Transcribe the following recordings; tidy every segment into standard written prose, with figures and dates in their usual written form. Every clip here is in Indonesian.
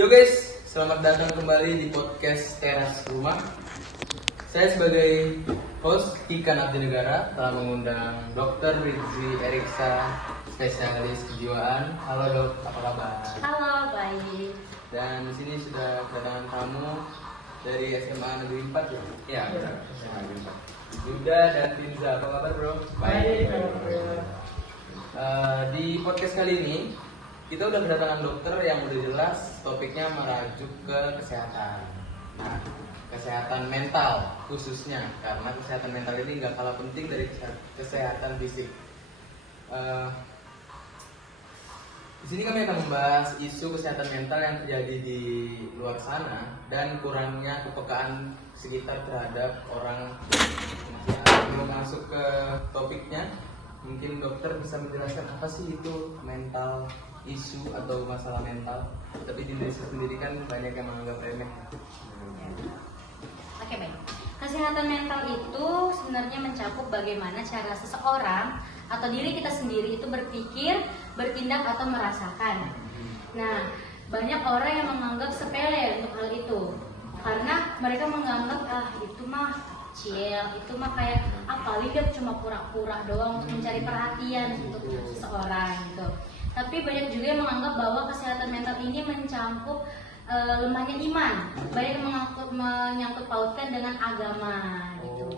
Yo guys, selamat datang kembali di podcast Teras Rumah. Saya sebagai host Kika Nabdinegara telah mengundang Dr. Rizzi Eriksa, spesialis kejiwaan. Halo dok, apa kabar? Halo, baik. Dan di sini sudah kedatangan tamu dari SMA Negeri 4 ya? Iya, benar. SMA Negeri 4. Yuda dan Tinza, apa kabar bro? Baik. Di podcast kali ini kita udah kedatangan dokter yang udah jelas topiknya merajuk ke kesehatan. Nah, kesehatan mental khususnya, karena kesehatan mental ini nggak kalah penting dari kesehatan fisik. Di sini kami akan membahas isu kesehatan mental yang terjadi di luar sana dan kurangnya kepekaan sekitar terhadap orang. Sebelum masuk ke topiknya, mungkin dokter bisa menjelaskan apa sih itu mental, isu atau masalah mental. Tapi di Indonesia sendiri kan banyak yang menganggap remeh. Oke, baik. Kesehatan mental itu sebenarnya mencakup bagaimana cara seseorang atau diri kita sendiri itu berpikir, bertindak atau merasakan. Nah, banyak orang yang menganggap sepele untuk hal itu. Karena mereka menganggap itu mah kecil, itu mah kayak paling dia cuma pura-pura doang untuk mencari perhatian untuk seseorang gitu. Tapi banyak juga yang menganggap bahwa kesehatan mental ini mencakup lemahnya iman, banyak yang menyangkut pautkan dengan agama gitu.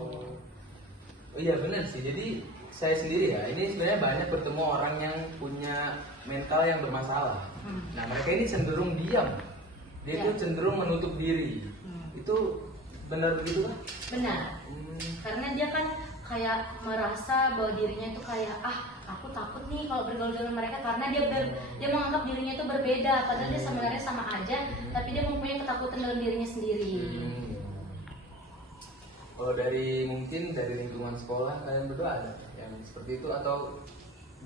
Oh iya benar sih. Jadi saya sendiri ya, ini sebenarnya banyak bertemu orang yang punya mental yang bermasalah. Nah mereka ini cenderung diam, dia itu cenderung menutup diri. Itu benar begitu kan? Benar. Karena dia kan kayak merasa bahwa dirinya itu kayak aku takut nih kalau bergaul dengan mereka, karena dia menganggap dirinya itu berbeda, padahal dia sebenarnya sama aja, tapi dia mempunyai ketakutan dalam dirinya sendiri. Kalau mungkin dari lingkungan sekolah kalian berdua ada yang seperti itu atau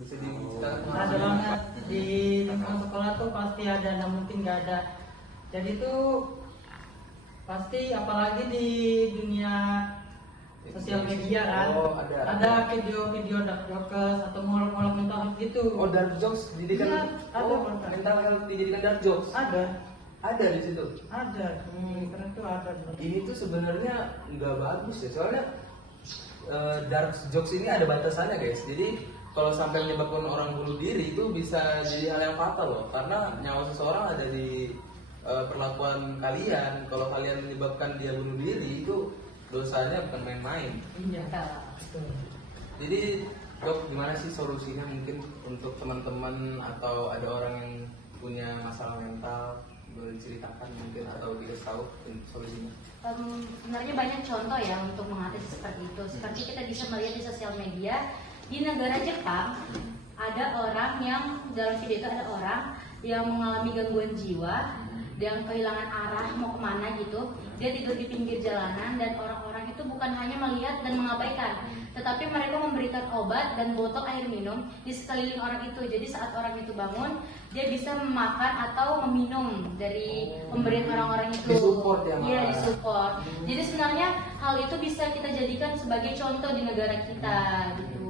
bisa diceritakan? Ada banget di lingkungan sekolah tuh pasti ada, nggak mungkin nggak ada. Jadi tuh pasti apalagi di dunia sosial media kan, ada video-video dark jokes atau ngolok-ngolok mental health gitu. Oh, dark jokes didikan? Iya, ada. Mental health dijadikan dark jokes? Ada di situ? Ada, karena itu ada. Ini tuh sebenarnya nggak bagus ya, soalnya dark jokes ini ada batasannya guys. Jadi kalau sampai menyebabkan orang bunuh diri itu bisa jadi hal yang fatal loh, karena nyawa seseorang ada di perlakuan kalian. Kalau kalian menyebabkan dia bunuh diri itu dosanya bukan main-main. Iya. Jadi dok, gimana sih solusinya mungkin untuk teman-teman atau ada orang yang punya masalah mental, boleh diceritakan mungkin atau dikasih tahu solusinya? Sebenarnya banyak contoh ya untuk mengatasi seperti itu. Seperti kita bisa melihat di sosial media, di negara Jepang ada orang yang dalam video itu ada orang yang mengalami gangguan jiwa, yang kehilangan arah mau kemana gitu. Dia tidur di pinggir jalanan dan orang-orang itu bukan hanya melihat dan mengabaikan, tetapi mereka memberikan obat dan botol air minum di sekeliling orang itu. Jadi saat orang itu bangun, dia bisa memakan atau meminum dari pemberian orang-orang itu. Disupport ya? Iya, disupport. Jadi sebenarnya hal itu bisa kita jadikan sebagai contoh di negara kita gitu.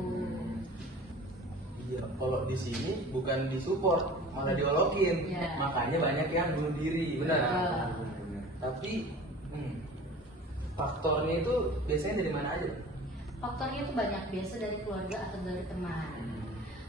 Iya, kalau di sini bukan disupport, malah diolokin. Ya. Makanya banyak yang bunuh diri, benar. Ya. Tapi faktornya itu biasanya dari mana aja? Faktornya itu banyak, biasa dari keluarga atau dari teman.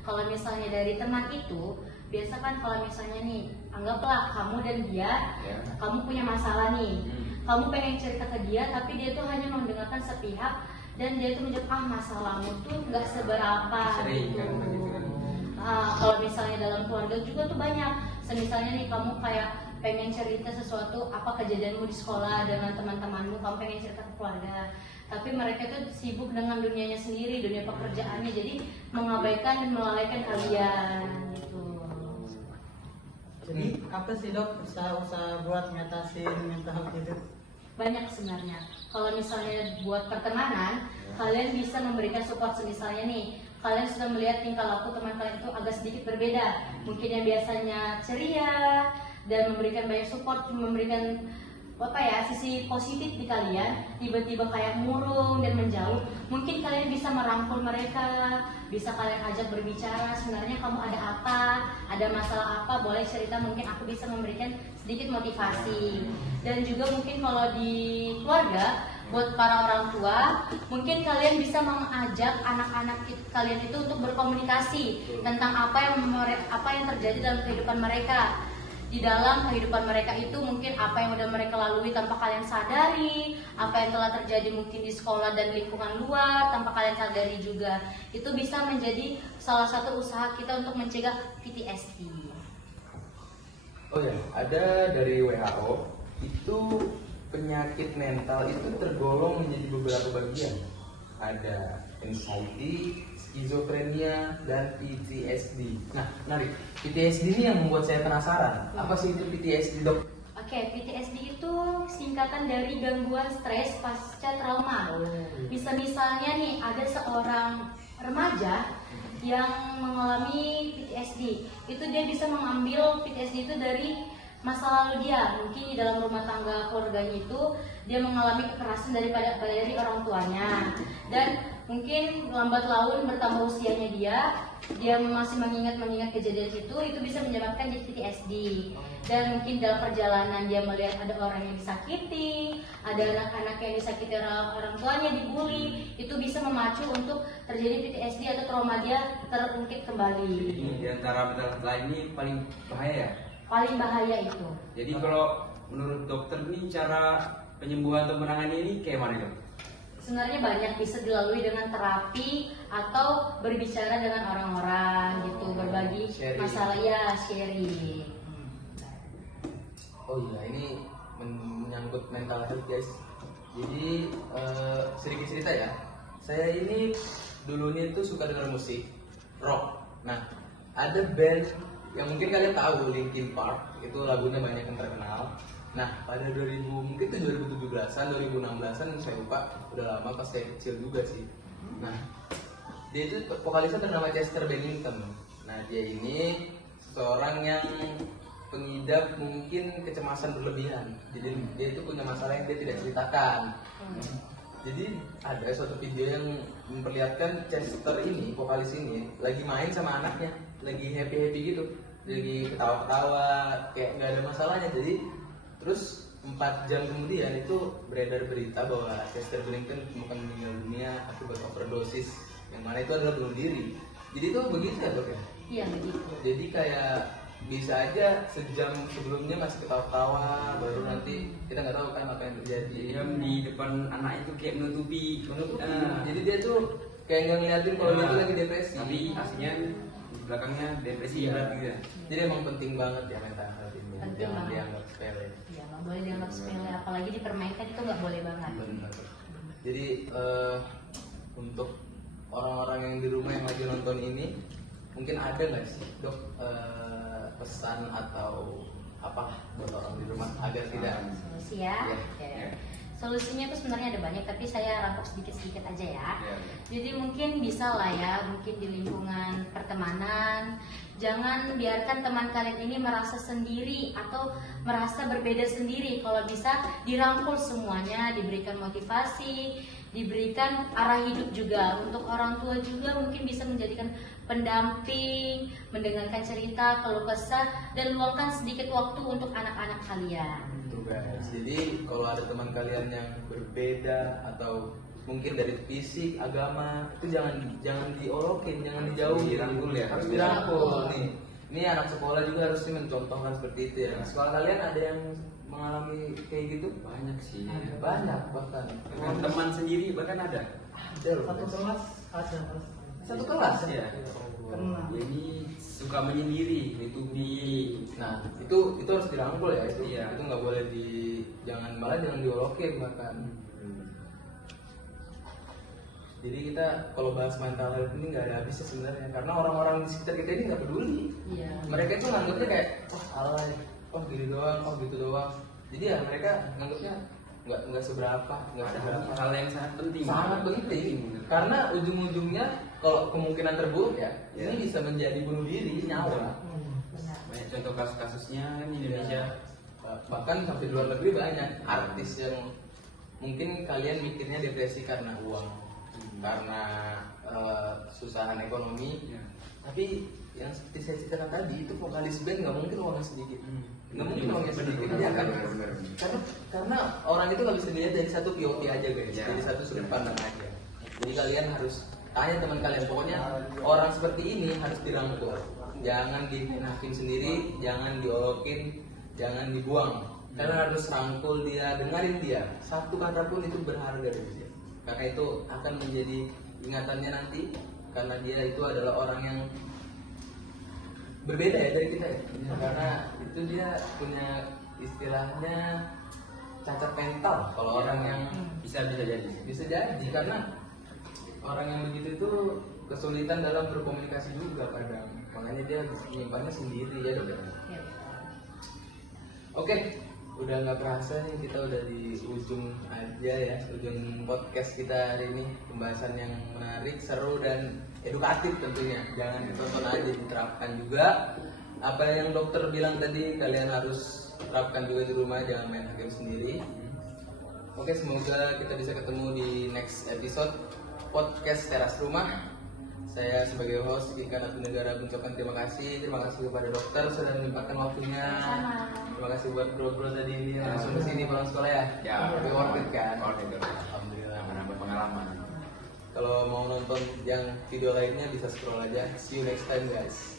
Kalau misalnya dari teman itu, biasa kan kalau misalnya nih, anggaplah kamu dan dia, Ya. kamu punya masalah nih, kamu pengen cerita ke dia, tapi dia tuh hanya mendengarkan sepihak dan dia tuh menjawab masalahmu tuh nggak seberapa. Sering gitu. kan begitu kan? Kalau misalnya dalam keluarga juga tuh banyak. Misalnya nih kamu kayak pengen cerita sesuatu apa kejadianmu di sekolah dengan teman-temanmu, kamu pengen cerita ke keluarga, tapi mereka tuh sibuk dengan dunianya sendiri, dunia pekerjaannya, jadi mengabaikan dan melalaikan kalian gitu. Jadi apa sih dok usaha-usaha buat ngatasin mental health itu? Banyak sebenarnya. Kalau misalnya buat pertemanan, kalian bisa memberikan support. Misalnya nih, kalian sudah melihat tingkah laku teman kalian itu agak sedikit berbeda. Mungkin yang biasanya ceria dan memberikan banyak support, memberikan sisi positif di kalian, tiba-tiba kayak murung dan menjauh. Mungkin kalian bisa merangkul mereka, bisa kalian ajak berbicara, sebenarnya kamu ada apa, ada masalah apa, boleh cerita, mungkin aku bisa memberikan sedikit motivasi. Dan juga mungkin kalau di keluarga, buat para orang tua, mungkin kalian bisa mengajak anak-anak kalian itu untuk berkomunikasi tentang apa yang terjadi dalam kehidupan mereka. Di dalam kehidupan mereka itu mungkin apa yang udah mereka lalui tanpa kalian sadari, apa yang telah terjadi mungkin di sekolah dan lingkungan luar tanpa kalian sadari juga. Itu bisa menjadi salah satu usaha kita untuk mencegah PTSD. Oh ya, ada dari WHO itu penyakit mental itu tergolong menjadi beberapa bagian. Ada anxiety, skizofrenia, dan PTSD. Nah, menarik. PTSD ini yang membuat saya penasaran. Apa sih itu PTSD, dok? Oke, PTSD itu singkatan dari gangguan stres pasca trauma. Misalnya nih ada seorang remaja yang mengalami PTSD. Itu dia bisa mengambil PTSD itu dari masa lalu dia. Mungkin di dalam rumah tangga keluarganya itu dia mengalami kekerasan dari orang tuanya. Dan mungkin lambat laun bertambah usianya dia masih mengingat kejadian itu bisa menyebabkan jadi PTSD. Dan mungkin dalam perjalanan dia melihat ada orang yang disakiti, ada anak-anak yang disakiti orang tuanya, dibully, itu bisa memacu untuk terjadi PTSD atau trauma dia terungkit kembali. Ini di antara mental lain ini paling bahaya ya? Paling bahaya itu. Jadi kalau menurut dokter nih cara penyembuhan atau menangani ini kayak mana dok? Sebenarnya banyak, bisa dilalui dengan terapi atau berbicara dengan orang-orang gitu, berbagi Sharing. masalah ya, sharing. Oh iya, ini menyangkut mental health, guys. Jadi sedikit cerita ya. Saya ini dulunya tuh suka dengar musik rock. Nah, ada band yang mungkin kalian tahu, Linkin Park. Itu lagunya banyak yang terkenal. Nah, pada 2017-an, 2016-an saya lupa, udah lama pas saya kecil juga sih. Nah, dia itu vokalisnya bernama Chester Bennington. Nah, dia ini seorang yang pengidap mungkin kecemasan berlebihan. Jadi dia itu punya masalah yang dia tidak ceritakan. Jadi ada suatu video yang memperlihatkan Chester ini, vokalis ini, lagi main sama anaknya, lagi happy gitu, lagi ketawa-ketawa, kayak nggak ada masalahnya. Jadi terus 4 jam kemudian itu beredar berita bahwa Chester Bennington ditemukan meninggal dunia akibat overdosis, yang mana itu adalah bunuh diri. Jadi itu begitu ya dok ya? Iya begitu. Jadi kayak bisa aja sejam sebelumnya masih ketawa-tawa, baru nanti kita nggak tahu kan apa yang terjadi. Dia di depan anak itu kayak menutupi. Jadi dia tuh kayak nggak ngeliatin kalau dia tuh lagi depresi. Tapi aslinya di belakangnya depresi Iya. berat gitu ya. Jadi emang penting banget ya mental health ini. Penting Jangan banget. dianggap sepele. Ya nggak boleh dianggap sepele, apalagi dipermainkan itu nggak boleh banget. Benar. Jadi untuk orang-orang yang di rumah yang lagi nonton ini, mungkin ada nggak sih dok pesan atau apa buat orang di rumah agar tidak Solusi ya. Iya. Oke. Solusinya itu sebenarnya ada banyak, tapi saya rangkum sedikit-sedikit aja ya. Iya. Jadi mungkin bisa lah ya, mungkin di lingkungan pertemanan, jangan biarkan teman kalian ini merasa sendiri atau merasa berbeda sendiri. Kalau bisa dirangkul semuanya, diberikan motivasi, diberikan arah hidup juga. Untuk orang tua juga mungkin bisa menjadikan pendamping, mendengarkan cerita, keluh kesah, dan luangkan sedikit waktu untuk anak-anak kalian. tuh guys. Jadi kalau ada teman kalian yang berbeda atau mungkin dari fisik, agama, itu jangan diolokin, jangan dijauhin. Dirangkul ya. Harus dirangkul nih. Ini anak sekolah juga harusnya mencontohkan seperti itu ya. Sekolah kalian ada yang mengalami kayak gitu? Banyak sih. Banyak bahkan. Dengan teman sendiri bahkan ada. Ada loh. Satu kelas ada Mas. Satu kelas Ya. Kena. Jadi suka menyendiri, menutupi. Nah, itu harus dirangkul ya. Itu Iya. itu nggak boleh jangan diolokin bahkan. Jadi kita kalau bahas mental health ini nggak ada habisnya sebenarnya, karena orang-orang di sekitar kita ini nggak peduli. Iya. Mereka itu nganggapnya kayak alay, gini doang, gitu doang. Jadi ya mereka nganggapnya nggak seberapa. Hal yang sangat penting. Sangat penting, karena ujung-ujungnya kalau kemungkinan terburuk ya, Ya. ini bisa menjadi bunuh diri, nyawa. Benar. Banyak contoh kasus-kasusnya kan di Indonesia. Bahkan sampai di luar negeri banyak artis yang mungkin kalian mikirnya depresi karena uang, karena susahan ekonomi, Ya. tapi yang seperti saya ceritakan tadi itu vokalis band nggak mungkin uangnya sedikit, nggak mungkin Benar, uangnya sedikit benar, ya kan? benar. Karena orang itu nggak bisa dilihat dari satu POV aja guys, Ya. dari satu sudut pandang aja. Jadi kalian harus tanya teman kalian, pokoknya orang seperti ini harus dirangkul, jangan dienakin sendiri, jangan diolokin, jangan dibuang, karena harus rangkul dia, dengerin dia, satu kata pun itu berharga dari dia, karena itu akan menjadi ingatannya nanti, karena dia itu adalah orang yang berbeda ya dari kita ya, karena itu dia punya istilahnya cacat mental. Kalau orang yang bisa jadi karena orang yang begitu itu kesulitan dalam berkomunikasi juga kadang, makanya dia menyimpannya sendiri ya dok. Iya. Oke, udah nggak kerasa nih kita udah di ujung aja ya, ujung podcast kita hari ini. Pembahasan yang menarik, seru dan edukatif tentunya. Jangan ditonton aja, diterapkan juga. Apa yang dokter bilang tadi kalian harus terapkan juga di rumah, jangan main hakim sendiri. Oke, semoga kita bisa ketemu di next episode podcast Teras Rumah. Saya sebagai host Ikan Atu Negara mengucapkan terima kasih kepada dokter sudah menyempatkan waktunya. Sama-sama. Terima kasih buat bro-bro tadi ini yang langsung ke sini pulang sekolah ya. Ya, Tapi worth it kan? Worth it. Alhamdulillah. menambah pengalaman. Kalau mau nonton yang video lainnya bisa scroll aja. See you next time guys.